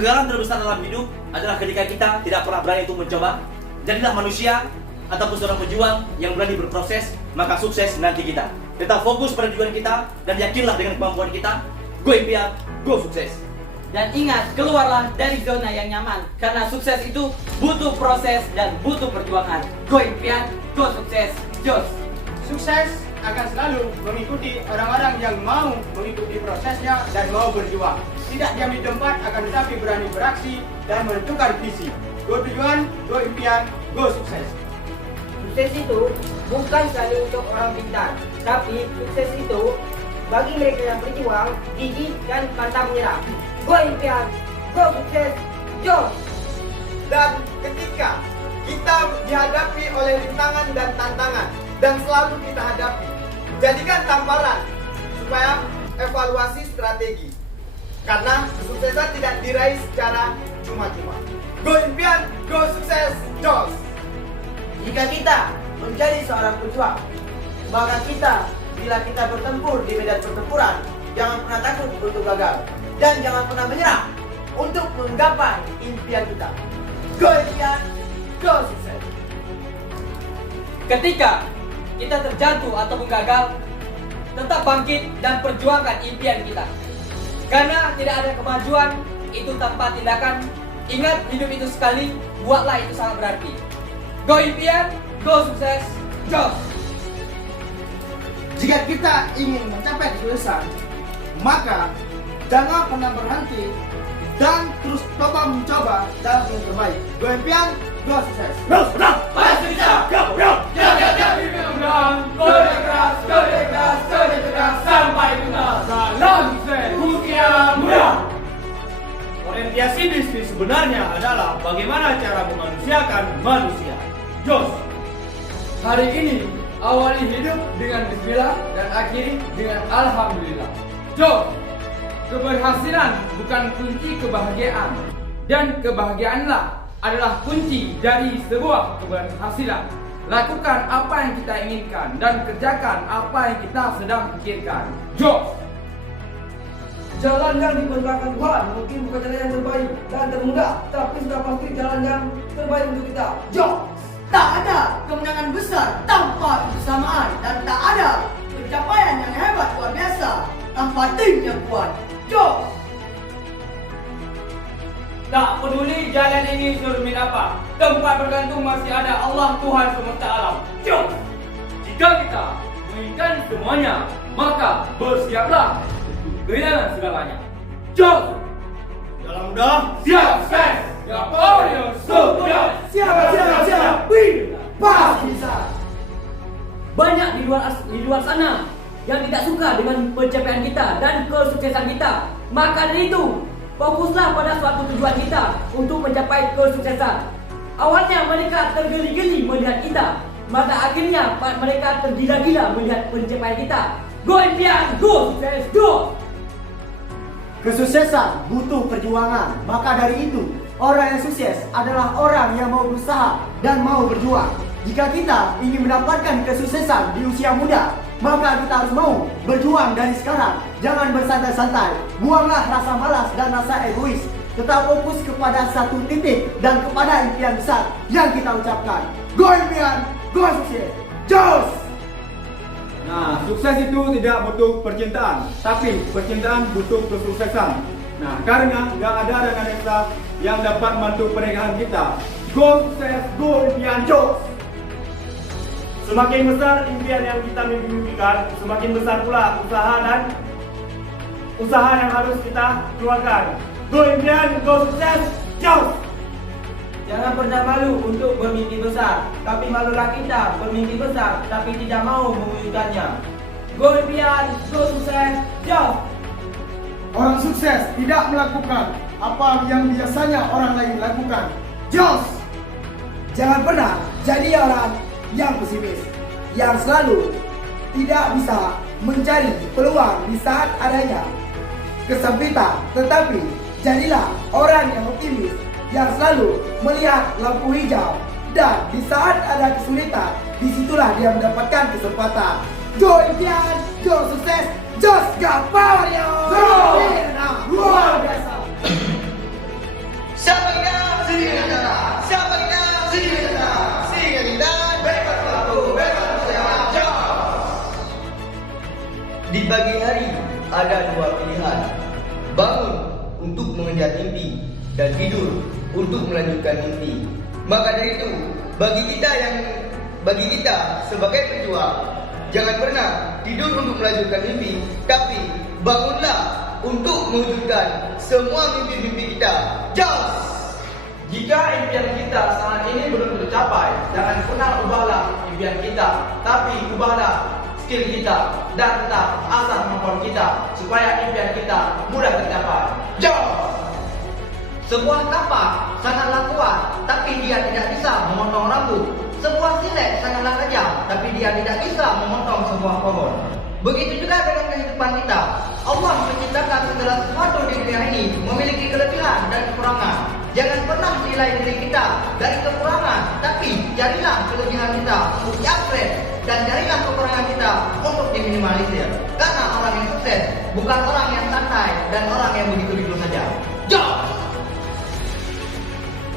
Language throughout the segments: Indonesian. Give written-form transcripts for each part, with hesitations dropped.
Kegagalan terbesar dalam hidup adalah ketika kita tidak pernah berani untuk mencoba. Jadilah manusia ataupun seorang pejuang yang berani berproses, maka sukses nanti kita. Tetap fokus pada tujuan kita dan yakinlah dengan kemampuan kita. Go impian, go sukses. Dan ingat, keluarlah dari zona yang nyaman. Karena sukses itu butuh proses dan butuh perjuangan. Go impian, go sukses, jos. Sukses akan selalu mengikuti orang-orang yang mau mengikuti prosesnya dan mau berjuang. Tidak diam di tempat, akan tetapi berani beraksi dan menentukan visi. Go tujuan, go impian, go sukses. Sukses itu bukan selalu untuk orang pintar, tapi sukses itu bagi mereka yang berjuang, gigih dan pantang menyerah. Go impian, go sukses, jos. Dan ketika kita dihadapi oleh rintangan dan tantangan dan selalu kita hadapi, jadikan tamparan supaya evaluasi strategi. Karena kesuksesan tidak diraih secara cuma-cuma. Go impian, go sukses, jos. Jika kita menjadi seorang pejuang, maka kita bila kita bertempur di medan pertempuran, jangan pernah takut untuk gagal dan jangan pernah menyerah untuk menggapai impian kita. Go impian, go sukses. Ketika kita terjatuh ataupun gagal, tetap bangkit dan perjuangkan impian kita. Karena tidak ada kemajuan itu tanpa tindakan. Ingat, hidup itu sekali, buatlah itu sangat berarti. Go impian, go sukses, jos. Jika kita ingin mencapai kesuksesan, maka jangan pernah berhenti dan terus coba mencoba dalam yang terbaik. Go impian, go sukses. Pasti bisa. Kerja keras sampai tuntas. Salam sukses. Rupiah mudah. Orientasi bisnis sebenarnya adalah bagaimana cara memanusiakan manusia. Jos. Hari ini awali hidup dengan bismillah dan akhiri dengan alhamdulillah. Jos. Keberhasilan bukan kunci kebahagiaan, dan kebahagiaanlah adalah kunci dari sebuah keberhasilan. Lakukan apa yang kita inginkan dan kerjakan apa yang kita sedang pikirkan. Jos. Jalan yang diperintahkan Tuhan mungkin bukan jalan yang terbaik dan termudah, tapi sudah pasti jalan yang terbaik untuk kita. Jos. Tak ada kemenangan besar tanpa kebersamaan, dan tak ada pencapaian yang hebat luar biasa tanpa tim yang kuat. Jos. Tak peduli jalan ini serumit apa, tempat bergantung masih ada Allah Tuhan semesta alam. Jos. Jika kita menginginkan semuanya, maka bersiaplah untuk kehilangan segalanya. Jos. Dalam mudah, siap sukses. Napoleon Super. Siap. Wih, pasti bisa. Banyak di luar sana yang tidak suka dengan pencapaian kita dan kesuksesan kita. Maka dari itu, fokuslah pada suatu tujuan kita untuk mencapai kesuksesan. Awalnya mereka tergeli-geli melihat kita, maka akhirnya mereka tergila-gila melihat pencapaian kita. Go impian, go sukses, go! Kesuksesan butuh perjuangan, maka dari itu orang yang sukses adalah orang yang mau berusaha dan mau berjuang. Jika kita ingin mendapatkan kesuksesan di usia muda, maka kita harus mau berjuang dari sekarang. Jangan bersantai-santai, buanglah rasa malas dan rasa egois. Tetap fokus kepada satu titik dan kepada impian besar yang kita ucapkan. Go impian, go sukses, jos! Nah, sukses itu tidak butuh percintaan, tapi percintaan butuh kesuksesan. Nah, karena nggak ada dana desa yang dapat membantu pernikahan kita. Go sukses, go impian, jos! Semakin besar impian yang kita mimpikan, semakin besar pula usaha yang harus kita keluarkan. Go impian, go sukses, jos! Jangan pernah malu untuk bermimpi besar, tapi malulah kita bermimpi besar tapi tidak mau mewujudkannya. Go impian, go sukses, jos! Orang sukses tidak melakukan apa yang biasanya orang lain lakukan. Jos! Jangan pernah jadi orang yang pesimis, yang selalu tidak bisa mencari peluang di saat adanya kesempitan, tetapi jadilah orang yang optimis, yang selalu melihat lampu hijau, dan di saat ada kesulitan, disitulah dia mendapatkan kesempatan. Go impian, go sukses, jos gapario! Luar biasa! Siapa kita? Singa. Siapa kita? Singa. Singa kita bebas waktu, bebas usaha. Di pagi hari ada dua pilihan. Bangun untuk mengejar mimpi dan tidur untuk melanjutkan mimpi. Maka dari itu, bagi kita sebagai pejuang, jangan pernah tidur untuk melanjutkan mimpi, tapi bangunlah untuk mewujudkan semua mimpi-mimpi kita. Jos! Jika impian kita saat ini belum tercapai, jangan pernah ubahlah impian kita, tapi ubahlah skill kita dan tetap asah kemampuan kita supaya impian kita mudah tercapai. Jos! Sebuah kapak sangatlah kuat, tapi dia tidak bisa memotong rambut. Sebuah silet sangatlah kejam, tapi dia tidak bisa memotong sebuah pohon. Begitu juga dengan kehidupan kita. Allah menciptakan segala sesuatu di dunia ini memiliki kelebihan dan kekurangan. Jangan pernah nilai diri kita dari kekurangan, tapi carilah kelebihan kita untuk di-upgrade dan carilah kekurangan kita untuk diminimalisir. Karena orang yang sukses bukan orang yang santai dan orang yang begitu-begitu saja. Jos!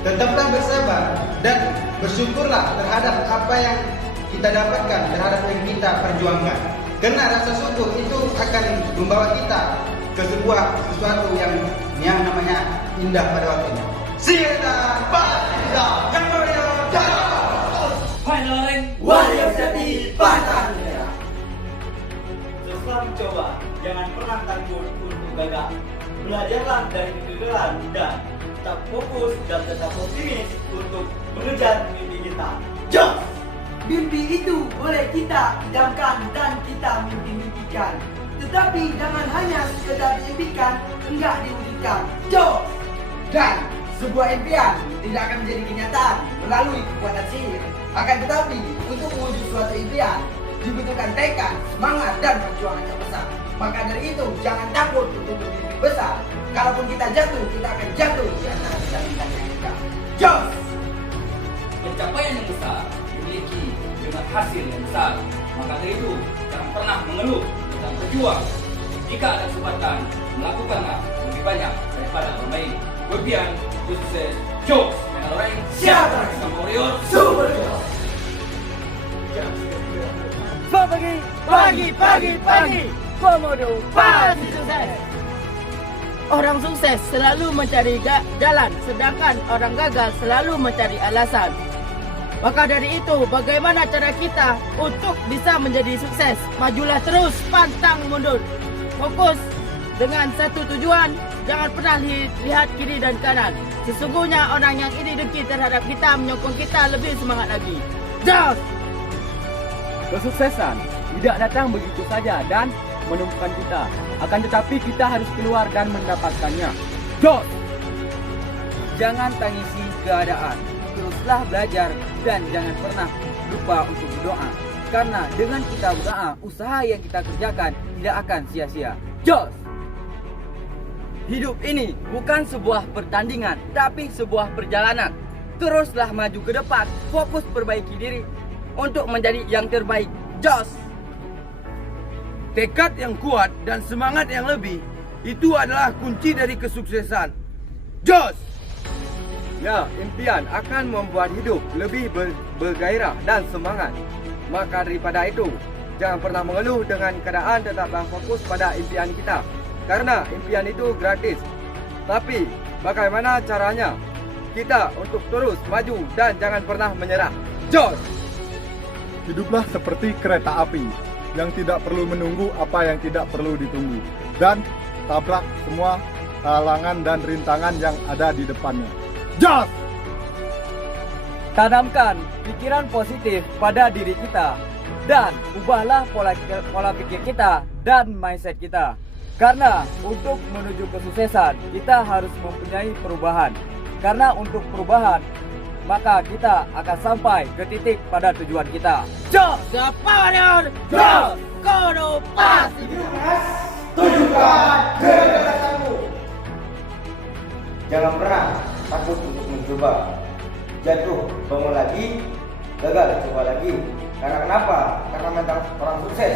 Tetaplah bersabar dan bersyukurlah terhadap apa yang kita dapatkan, terhadap yang kita perjuangkan. Karena rasa syukur itu akan membawa kita ke sesuatu yang namanya indah pada waktunya. Siapa pasti Kamboja. Final rank Wario Sejati Pantang Menyerah. Setelah mencoba, jangan pernah takut untuk gagal. Belajarlah dari kegagalan dan tetap fokus dan tetap optimis untuk mengejar mimpi kita. Jos! Mimpi itu boleh kita idamkan dan kita mimpi-mimpikan. Tetapi jangan hanya sekedar diimpikan, enggak diwujudkan. Jos! Dan sebuah impian tidak akan menjadi kenyataan melalui kekuatan sihir. Akan tetapi, untuk mewujud suatu impian, dibutuhkan tekad, semangat, dan perjuangan yang besar. Maka dari itu, jangan takut untuk bermimpi besar. Kalaupun kita jatuh, kita akan jatuh di antara bintang yang kita. Jos! pencapaian yang besar dimiliki dengan hasil yang besar. Maka dari itu, jangan pernah mengeluh tentang berjuang. Jika ada kesempatan, melakukanlah lebih banyak daripada bermain. Webian, sukses, jokes, Final Rank, siapa yang warrior, super jokes. Pagi. Komodo pasti sukses. Orang sukses selalu mencari jalan, sedangkan orang gagal selalu mencari alasan. Maka dari itu, bagaimana cara kita untuk bisa menjadi sukses? Majulah terus, pantang mundur. Fokus dengan satu tujuan, jangan pernah lihat kiri dan kanan. Sesungguhnya orang yang iri dengki terhadap kita menyokong kita lebih semangat lagi. Jos! Kesuksesan tidak datang begitu saja dan menemukan kita. Akan tetapi kita harus keluar dan mendapatkannya. Jos! Jangan tangisi keadaan. Teruslah belajar dan jangan pernah lupa untuk berdoa. Karena dengan kita berdoa, usaha yang kita kerjakan tidak akan sia-sia. Jos! Hidup ini bukan sebuah pertandingan, tapi sebuah perjalanan. Teruslah maju ke depan, fokus perbaiki diri untuk menjadi yang terbaik. Jos! Tekad yang kuat dan semangat yang lebih, itu adalah kunci dari kesuksesan. Jos! Ya, impian akan membuat hidup lebih bergairah dan semangat. Maka daripada itu, jangan pernah mengeluh dengan keadaan, tetaplah fokus pada impian kita. Karena impian itu gratis. Tapi, bagaimana caranya kita untuk terus maju dan jangan pernah menyerah. Jos! Hiduplah seperti kereta api yang tidak perlu menunggu apa yang tidak perlu ditunggu, dan tabrak semua halangan dan rintangan yang ada di depannya. Jos! Tanamkan pikiran positif pada diri kita dan ubahlah pola pikir kita dan mindset kita. Karena untuk menuju kesuksesan kita harus mempunyai perubahan. Karena untuk perubahan maka kita akan sampai ke titik pada tujuan kita. Jos! Siapa warrior? Jos! Komodo pasti Tunjukkan kegagalanmu. Jangan pernah takut untuk mencoba. Jatuh, bangun lagi. Gagal, coba lagi. Karena kenapa? Karena mental orang sukses,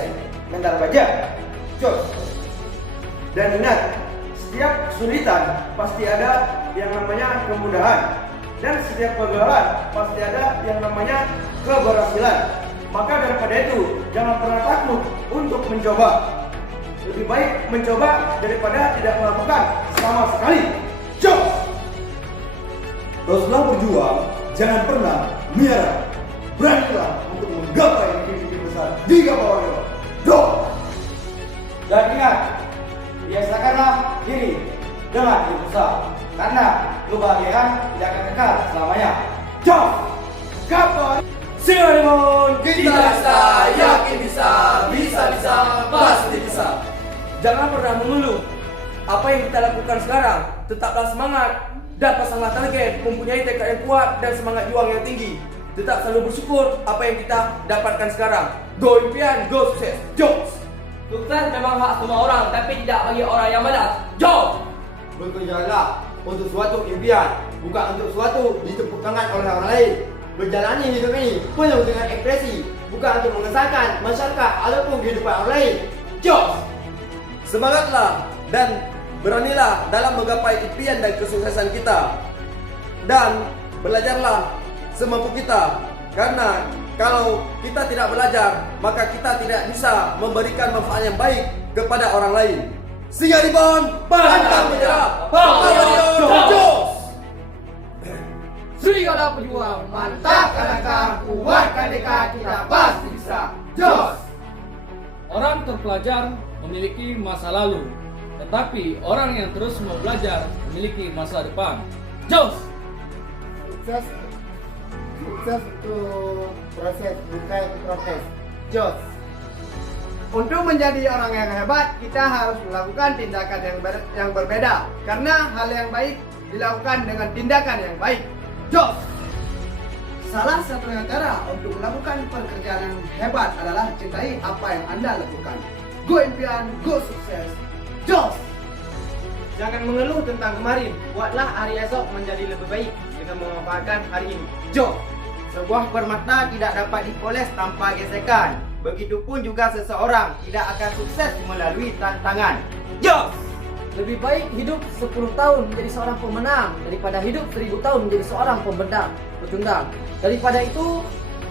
mental baja. Jos! Dan ingat, setiap kesulitan pasti ada yang namanya kemudahan. Dan setiap kegagalan pasti ada yang namanya keberhasilan. Maka daripada itu, jangan pernah takut untuk mencoba. Lebih baik mencoba daripada tidak melakukan sama sekali. Jok! Teruslah berjuang, jangan pernah menyerah. Beranilah untuk menggapai mimpi besar di Warrior. Dok! Dan ingat, biasakanlah diri dengan berusaha. Karena kebahagiaan tidak akan kekal selamanya. Jok! Kapan? Singarimon, Kita bisa, yakin bisa, bisa, pasti bisa. Jangan pernah mengeluh. Apa yang kita lakukan sekarang, tetaplah semangat dan pasanglah target, mempunyai tekad yang kuat dan semangat juang yang tinggi. Tetap selalu bersyukur apa yang kita dapatkan sekarang. Go impian, go sukses. Jokes. Sukses memang hak semua orang, tapi tidak bagi orang yang malas. Jokes. Bekerjalah untuk suatu impian, bukan untuk suatu ditepuk tangan oleh orang lain. Berjalani hidup ini penuh dengan ekspresi, bukan untuk mengesahkan masyarakat ataupun kehidupan orang lain. Jokes. Semangatlah dan beranilah dalam menggapai impian dan kesuksesan kita. Dan belajarlah semampu kita. Karena kalau kita tidak belajar, maka kita tidak bisa memberikan manfaat yang baik kepada orang lain. Singarimon, pantang menyerah. Warrior, Jokes. Serigala pejuang, mantapkan langkah, kuatkan tekad, kita pasti bisa. Jos! Orang terpelajar memiliki masa lalu, tetapi orang yang terus mau belajar memiliki masa depan. Jos! Sukses itu proses, bukan proses. Jos! Untuk menjadi orang yang hebat, kita harus melakukan tindakan yang berbeda. Karena hal yang baik dilakukan dengan tindakan yang baik. Jos! Salah satu cara untuk melakukan pekerjaan yang hebat adalah cintai apa yang Anda lakukan. Go impian, go sukses. Jos! Jangan mengeluh tentang kemarin. Buatlah hari esok menjadi lebih baik dengan memanfaatkan hari ini. Jo! Sebuah permata tidak dapat dipoles tanpa gesekan. Begitupun juga seseorang tidak akan sukses melalui tantangan. Jos! Lebih baik hidup 10 tahun menjadi seorang pemenang daripada hidup 1000 tahun menjadi seorang pecundang. Daripada itu,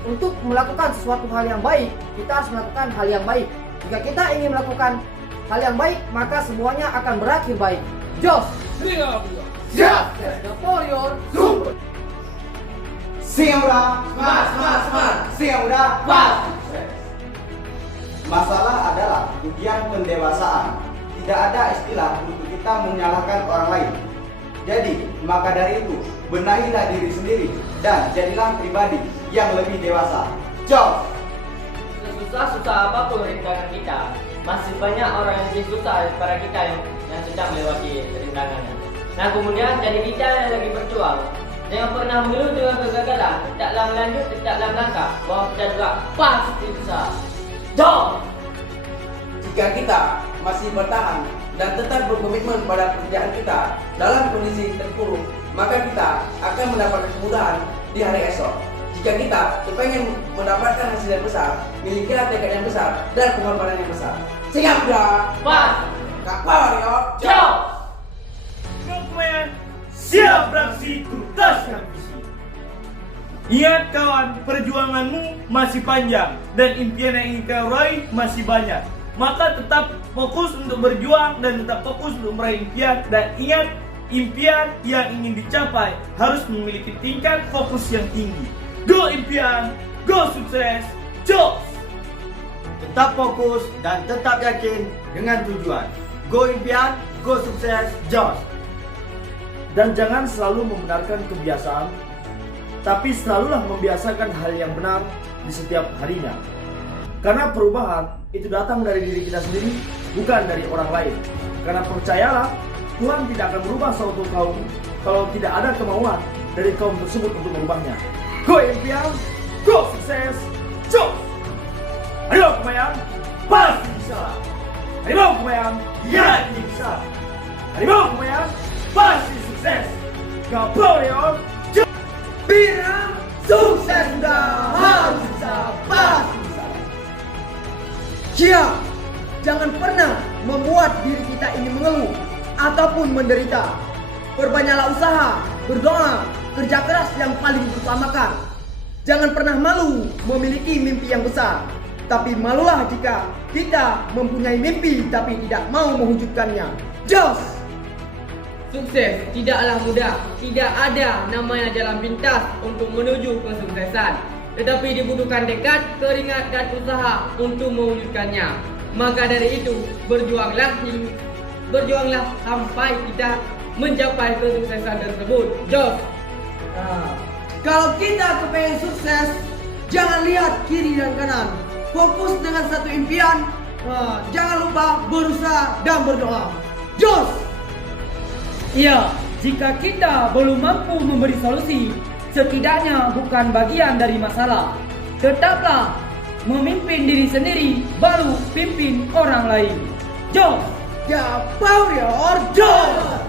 untuk melakukan sesuatu hal yang baik, kita harus melakukan hal yang baik. Jika kita ingin melakukan hal yang baik, maka semuanya akan berakhir baik. Jos! Siap! Warrior! Super! Singa muda, smart. Singa muda, pas. Masalah adalah ujian pendewasaan. Tidak ada istilah untuk kita menyalahkan orang lain. Jadi, maka dari itu, benahilah diri sendiri dan jadilah pribadi yang lebih dewasa. Jos! Sesusah-susah apapun rintangan kita, masih banyak orang yang lebih susah daripada kita yang sedang melewati rintangannya. Nah, kemudian jadi kita yang lagi berjuang. Jangan pernah mengeluh dengan kegagalan. Tetaplah melanjut, tetaplah melangkah, bahwa kita juga pasti bisa. Jom! Jika kita masih bertahan dan tetap berkomitmen pada pekerjaan kita dalam kondisi terpuruk, maka kita akan mendapatkan kemudahan di hari esok. Jika kita ingin mendapatkan hasil yang besar, milikilah tekad yang besar dan pengorbanan yang besar. Siap dah? Pas! Kak Warrior, jom! Pokoknya siap beraksi tuntaskan visi. Ingat kawan, perjuanganmu masih panjang dan impian yang ingin kau raih masih banyak. Maka tetap fokus untuk berjuang dan tetap fokus untuk meraih impian. Dan ingat, impian yang ingin dicapai harus memiliki tingkat fokus yang tinggi. Go impian, go sukses, Jos! Tetap fokus dan tetap yakin dengan tujuan. Go impian, go sukses, Jos! Dan jangan selalu membenarkan kebiasaan, tapi selalulah membiasakan hal yang benar di setiap harinya. Karena perubahan itu datang dari diri kita sendiri, bukan dari orang lain. Karena percayalah, Tuhan tidak akan merubah suatu kaum kalau tidak ada kemauan dari kaum tersebut untuk merubahnya. Go impian, go sukses, Jos! Ayo kemayang, pasti bisa. Harimau kemayang, yakin bisa. Harimau kemayang, pasti sukses. Warrior, Jos! Bilang sukses sudah harus bisa, pasti bisa. Siap! Jangan pernah membuat diri kita ini mengeluh ataupun menderita. perbanyaklah usaha, berdoa, kerja keras yang paling diutamakan. Jangan pernah malu memiliki mimpi yang besar. Tapi malulah jika kita mempunyai mimpi tapi tidak mau mewujudkannya. Jos! Sukses tidaklah mudah. Tidak ada namanya jalan pintas untuk menuju kesuksesan. Tetapi dibutuhkan tekad, keringat dan usaha untuk mewujudkannya. Maka dari itu, berjuanglah sampai kita mencapai kesuksesan tersebut. Jos! Kalau kita kepengen sukses, jangan lihat kiri dan kanan. Fokus dengan satu impian. Jangan lupa berusaha dan berdoa. Jos! Iya, jika kita belum mampu memberi solusi, setidaknya bukan bagian dari masalah. Tetaplah memimpin diri sendiri, baru pimpin orang lain. Jos! Ya, power, Jos!